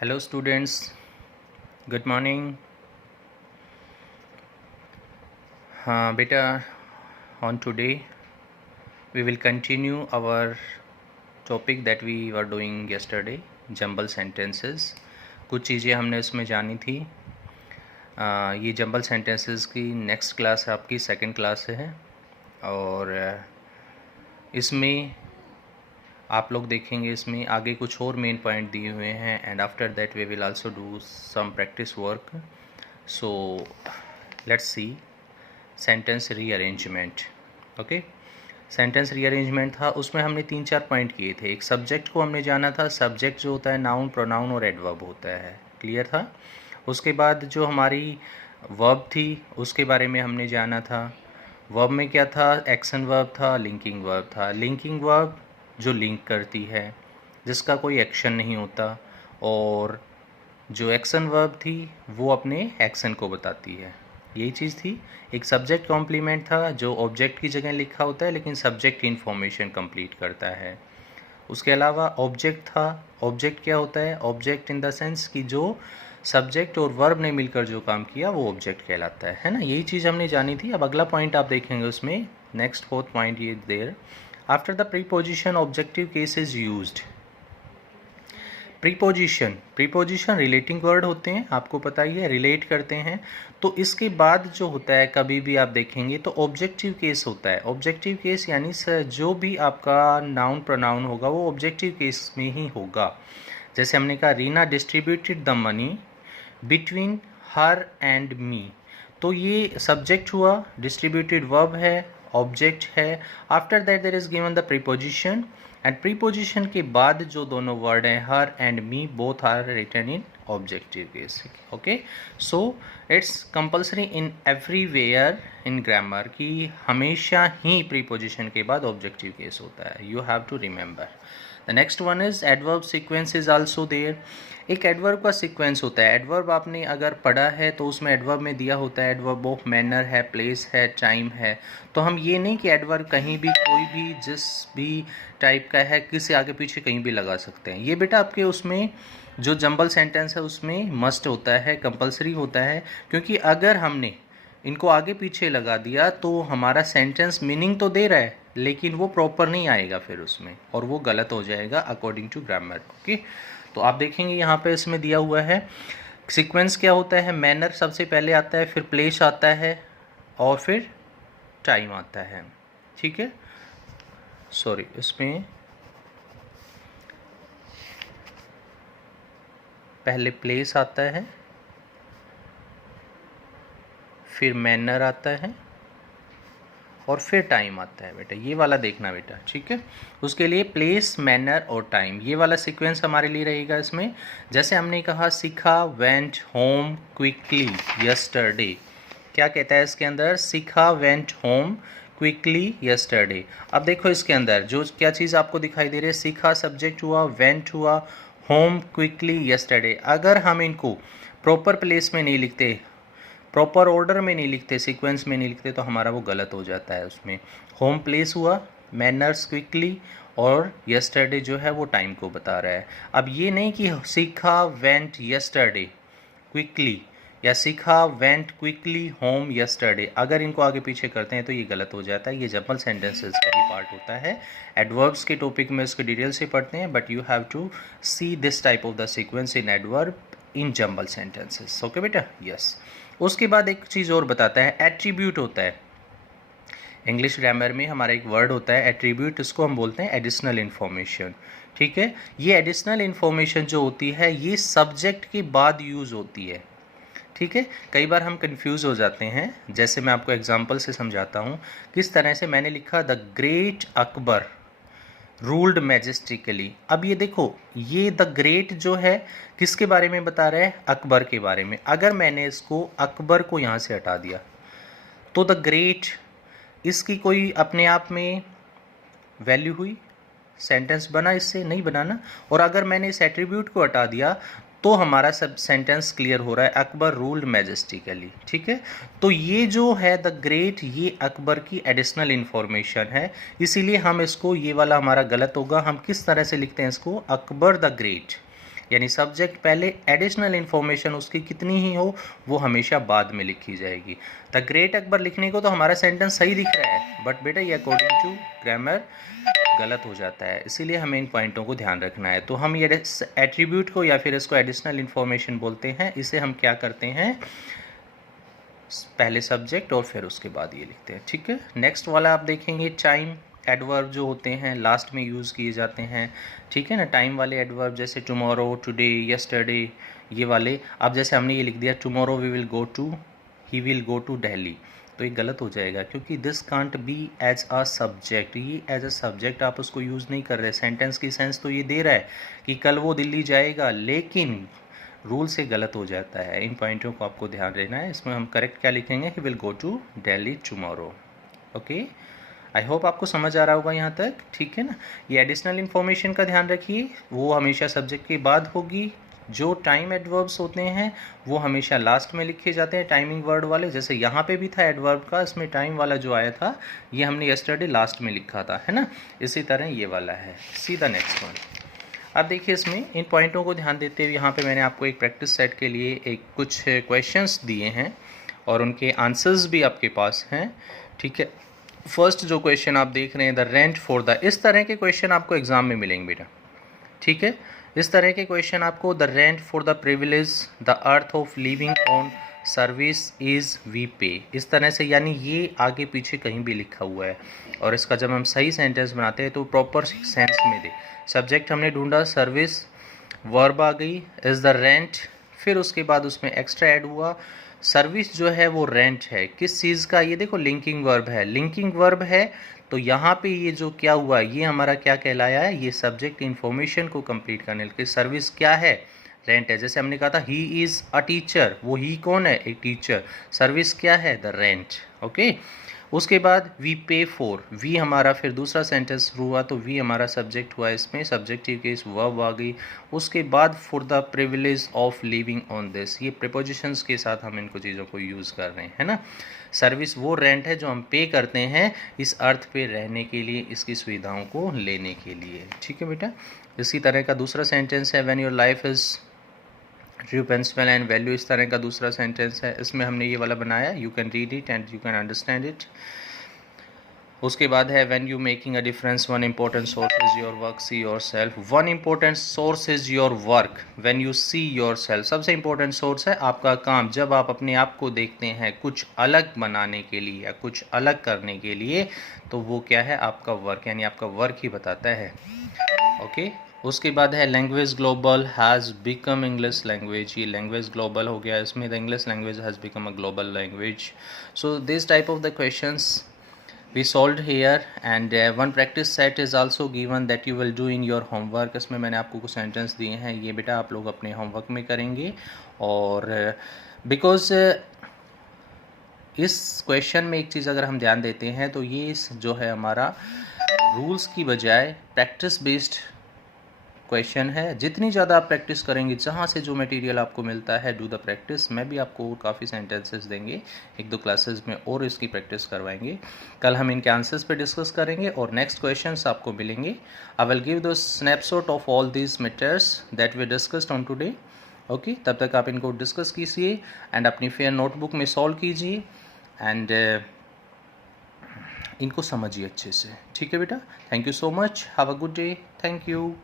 Hello students, good morning. Beta, on today we will continue our topic that we were doing yesterday, jumble sentences. कुछ चीज़ें हमने इसमें जानी थी. ये जंबल सेंटेंसेस की नेक्स्ट क्लास है, आपकी सेकंड क्लास है, और इसमें आप लोग देखेंगे इसमें आगे कुछ और मेन पॉइंट दिए हुए हैं. And after that we will also do some practice work. So let's see sentence rearrangement. Okay, sentence rearrangement था, उसमें हमने 3-4 पॉइंट किए थे. एक सब्जेक्ट को हमने जाना था. सब्जेक्ट जो होता है नाउन, प्रोनाउन और एडवर्ब होता है. क्लियर था. उसके बाद जो हमारी वर्ब थी उसके बारे में हमने जाना था. वर्ब में क्या था? एक्शन वर्ब था, लिंकिंग वर्ब था. लिंकिंग वर्ब जो लिंक करती है, जिसका कोई एक्शन नहीं होता, और जो एक्शन वर्ब थी वो अपने एक्शन को बताती है. यही चीज़ थी. एक सब्जेक्ट कॉम्प्लीमेंट था जो ऑब्जेक्ट की जगह लिखा होता है लेकिन सब्जेक्ट की इन्फॉर्मेशन कंप्लीट करता है. उसके अलावा ऑब्जेक्ट था. ऑब्जेक्ट क्या होता है? ऑब्जेक्ट इन द सेंस कि जो सब्जेक्ट और वर्ब ने मिलकर जो काम किया वो ऑब्जेक्ट कहलाता है ना. यही चीज़ हमने जानी थी. अब अगला पॉइंट आप देखेंगे उसमें, नेक्स्ट फोर्थ पॉइंट ये देर. After the preposition objective case is used. Preposition relating word होते हैं, आपको पता ही है, रिलेट करते हैं. तो इसके बाद जो होता है कभी भी आप देखेंगे तो ऑब्जेक्टिव केस होता है. ऑब्जेक्टिव केस यानी जो भी आपका नाउन प्रोनाउन होगा वो ऑब्जेक्टिव केस में ही होगा. जैसे हमने कहा Reena distributed the money between her and me. तो ये सब्जेक्ट हुआ, डिस्ट्रीब्यूटेड वर्ब है, ऑब्जेक्ट है. After that there is given the preposition, and preposition के बाद जो दोनों वर्ड हैं her and me, both are written in objective case. Okay, so it's compulsory in everywhere in grammar कि हमेशा ही प्रीपोजिशन के बाद ऑब्जेक्टिव केस होता है. You have to remember. The next one is adverb sequence is also there. एक adverb का sequence होता है. एडवर्ब आपने अगर पढ़ा है तो उसमें एडवर्ब में दिया होता है एडवर्ब ऑफ मैनर है, प्लेस है, टाइम है. तो हम ये नहीं कि एडवर्ब कहीं भी कोई भी जिस भी टाइप का है किसी आगे पीछे कहीं भी लगा सकते हैं. ये बेटा आपके उसमें जो जंबल सेंटेंस है उसमें मस्ट होता है, कंपलसरी होता है, क्योंकि अगर हमने इनको आगे पीछे लगा दिया तो हमारा सेंटेंस मीनिंग तो दे रहा है लेकिन वो प्रॉपर नहीं आएगा फिर उसमें, और वो गलत हो जाएगा अकॉर्डिंग टू ग्रामर. ओके, तो आप देखेंगे यहाँ पे इसमें दिया हुआ है सीक्वेंस क्या होता है. मैनर सबसे पहले आता है, फिर प्लेस आता है, और फिर टाइम आता है. ठीक है, सॉरी, इसमें पहले प्लेस आता है, फिर मैनर आता है, और फिर टाइम आता है. बेटा ये वाला देखना बेटा, ठीक है. उसके लिए प्लेस, मैनर और टाइम, ये वाला सीक्वेंस हमारे लिए रहेगा इसमें. जैसे हमने कहा सिखा वेंट होम क्विकली यस्टरडे. क्या कहता है इसके अंदर? सिखा वेंट होम क्विकली यस्टरडे. अब देखो इसके अंदर जो क्या चीज़ आपको दिखाई दे रही है, सिखा सब्जेक्ट हुआ, वेंट हुआ, होम क्विकली यस्टरडे. अगर हम इनको प्रॉपर प्लेस में नहीं लिखते, प्रॉपर ऑर्डर में नहीं लिखते, सीक्वेंस में नहीं लिखते, तो हमारा वो गलत हो जाता है. उसमें होम प्लेस हुआ, मैनर्स क्विकली, और यस्टरडे जो है वो टाइम को बता रहा है. अब ये नहीं कि सीखा वेंट यस्टरडे क्विकली या सीखा वेंट क्विकली होम यस्टरडे. अगर इनको आगे पीछे करते हैं तो ये गलत हो जाता है. ये जंबल सेंटेंसेस का ही पार्ट होता है. एडवर्ब्स के टॉपिक में इसके डिटेल से पढ़ते हैं, but you have to see this type of the sequence in adverb in jumble sentences. Okay बेटा, यस. उसके बाद एक चीज़ और बताता है, एट्रीब्यूट होता है. इंग्लिश ग्रामर में हमारा एक वर्ड होता है एट्रीब्यूट, इसको हम बोलते हैं एडिशनल इन्फॉर्मेशन. ठीक है, ये एडिशनल इन्फॉर्मेशन जो होती है ये सब्जेक्ट के बाद यूज़ होती है. ठीक है, कई बार हम कंफ्यूज हो जाते हैं. जैसे मैं आपको एग्जांपल से समझाता हूँ किस तरह से. मैंने लिखा द ग्रेट अकबर रूल्ड मैजेस्टिकली. अब ये देखो, ये द ग्रेट जो है किसके बारे में बता रहा है? अकबर के बारे में. अगर मैंने इसको अकबर को यहाँ से हटा दिया तो द ग्रेट, इसकी कोई अपने आप में वैल्यू हुई? सेंटेंस बना? इससे नहीं बना ना. और अगर मैंने इस एट्रीब्यूट को हटा दिया तो हमारा सब सेंटेंस क्लियर हो रहा है, अकबर रूल्ड मैजेस्टिकली. ठीक है, तो ये जो है द ग्रेट, ये अकबर की एडिशनल इन्फॉर्मेशन है, इसीलिए हम इसको, ये वाला हमारा गलत होगा. हम किस तरह से लिखते हैं इसको? Akbar the great. यानी सब्जेक्ट पहले, एडिशनल इन्फॉर्मेशन उसकी कितनी ही हो वो हमेशा बाद में लिखी जाएगी। द ग्रेट अकबर लिखने को तो हमारा सेंटेंस सही दिख रहा है, बट बेटा ये अकॉर्डिंग टू ग्रामर गलत हो जाता है, इसीलिए हमें इन पॉइंटों को ध्यान रखना है। तो हम ये एट्रीब्यूट को या फिर इसको एडिशनल इन्फॉर्मेशन बोलते हैं, इसे हम क्या करते हैं, पहले सब्जेक्ट और फिर उसके बाद ये लिखते हैं, ठीक है। नेक्स्ट वाला आप देखेंगे टाइम एडवर्ब जो होते हैं लास्ट में यूज़ किए जाते हैं, ठीक है ना। टाइम वाले एडवर्ब जैसे टुमारो, टुडे, यस्टरडे, ये वाले। अब जैसे हमने ये लिख दिया tomorrow we will go to, he will go to Delhi, तो ये गलत हो जाएगा क्योंकि this can't be as a subject, ये एज अ सब्जेक्ट आप उसको यूज़ नहीं कर रहे। सेंटेंस की सेंस तो ये दे रहा है कि कल वो दिल्ली जाएगा, लेकिन रूल से गलत हो जाता है। इन पॉइंटों को आपको ध्यान देना है। इसमें हम करेक्ट क्या लिखेंगे, he will go to Delhi tomorrow. Okay, I hope आपको समझ आ रहा होगा यहाँ तक, ठीक है ना। ये एडिशनल इन्फॉर्मेशन का ध्यान रखिए, वो हमेशा सब्जेक्ट के बाद होगी। जो टाइम एडवर्ब्स होते हैं वो हमेशा लास्ट में लिखे जाते हैं, टाइमिंग वर्ड वाले। जैसे यहाँ पे भी था एडवर्ब का, इसमें टाइम वाला जो आया था ये हमने यस्टरडे लास्ट में लिखा था, है ना। इसी तरह ये वाला है। See the next one. अब देखिए इसमें इन पॉइंटों को ध्यान देते हुए यहाँ पे मैंने आपको एक प्रैक्टिस सेट के लिए एक कुछ क्वेश्चंस दिए हैं और उनके आंसर्स भी आपके पास हैं, ठीक है। फर्स्ट जो क्वेश्चन आप देख रहे हैं, द रेंट फॉर द, इस तरह के क्वेश्चन आपको एग्जाम में मिलेंगे बेटा, ठीक है। इस तरह के क्वेश्चन आपको, the rent for the privilege the earth of living on service is we pay, इस तरह से, यानी ये आगे पीछे कहीं भी लिखा हुआ है और इसका जब हम सही सेंटेंस बनाते हैं तो प्रॉपर सेंस में दे। सब्जेक्ट हमने ढूंढा सर्विस, वर्ब आ गई इज़ द रेंट, फिर उसके बाद उसमें एक्स्ट्रा ऐड हुआ सर्विस जो है वो रेंट है, किस चीज़ का, ये देखो लिंकिंग वर्ब है, लिंकिंग वर्ब है तो यहाँ पे ये जो क्या हुआ ये हमारा क्या कहलाया है, ये सब्जेक्ट इन्फॉर्मेशन को कंप्लीट करने के सर्विस क्या है, रेंट है। जैसे हमने कहा था ही इज़ अ टीचर, वो ही कौन है, एक टीचर, सर्विस क्या है, द रेंट। ओके, उसके बाद वी पे फॉर, वी हमारा फिर दूसरा सेंटेंस शुरू हुआ तो वी हमारा सब्जेक्ट हुआ, इसमें सब्जेक्टिव केस वर्ब आ गई। उसके बाद for the privilege of living on this, ये प्रीपोजिशंस के साथ हम इनको चीज़ों को यूज़ कर रहे हैं, है ना। सर्विस वो रेंट है जो हम पे करते हैं इस अर्थ पे रहने के लिए, इसकी सुविधाओं को लेने के लिए, ठीक है बेटा। इसी तरह का दूसरा सेंटेंस है when your life is true principle and value, इस तरह का दूसरा सेंटेंस है, इसमें हमने ये वाला बनाया, you can read it and you can understand it. उसके बाद है when you making a difference one important source is your work, see your self, one important source is your work when you see your self, सबसे important source है आपका काम, जब आप अपने आप को देखते हैं कुछ अलग बनाने के लिए या कुछ अलग करने के लिए, तो वो क्या है, आपका वर्क, यानी आपका वर्क ही बताता है। ओके, उसके बाद है language global has become English language, ये लैंग्वेज ग्लोबल हो गया, इसमें the English language has become a global language. So this type of the questions we solved here and one practice set is also given that you will do in your homework। इसमें मैंने आपको कुछ sentence दिए हैं, ये बेटा आप लोग अपने होमवर्क में करेंगे। और बिकॉज इस क्वेश्चन में एक चीज़ अगर हम ध्यान देते हैं तो ये जो है हमारा रूल्स की बजाय प्रैक्टिस बेस्ड क्वेश्चन है। जितनी ज़्यादा आप प्रैक्टिस करेंगे, जहाँ से जो मटेरियल आपको मिलता है, डू द प्रैक्टिस। मैं भी आपको और काफ़ी सेंटेंसेस देंगे, एक दो क्लासेस में और इसकी प्रैक्टिस करवाएंगे। कल हम इनके आंसर्स पे डिस्कस करेंगे और नेक्स्ट क्वेश्चंस आपको मिलेंगे। I will give the snapshot of all these matters that we discussed on today. Okay, तब तक आप इनको डिस्कस कीजिए एंड अपनी फेयर नोटबुक में सॉल्व कीजिए एंड इनको समझिए अच्छे से, ठीक है बेटा। Thank you so much, have a good day, thank you.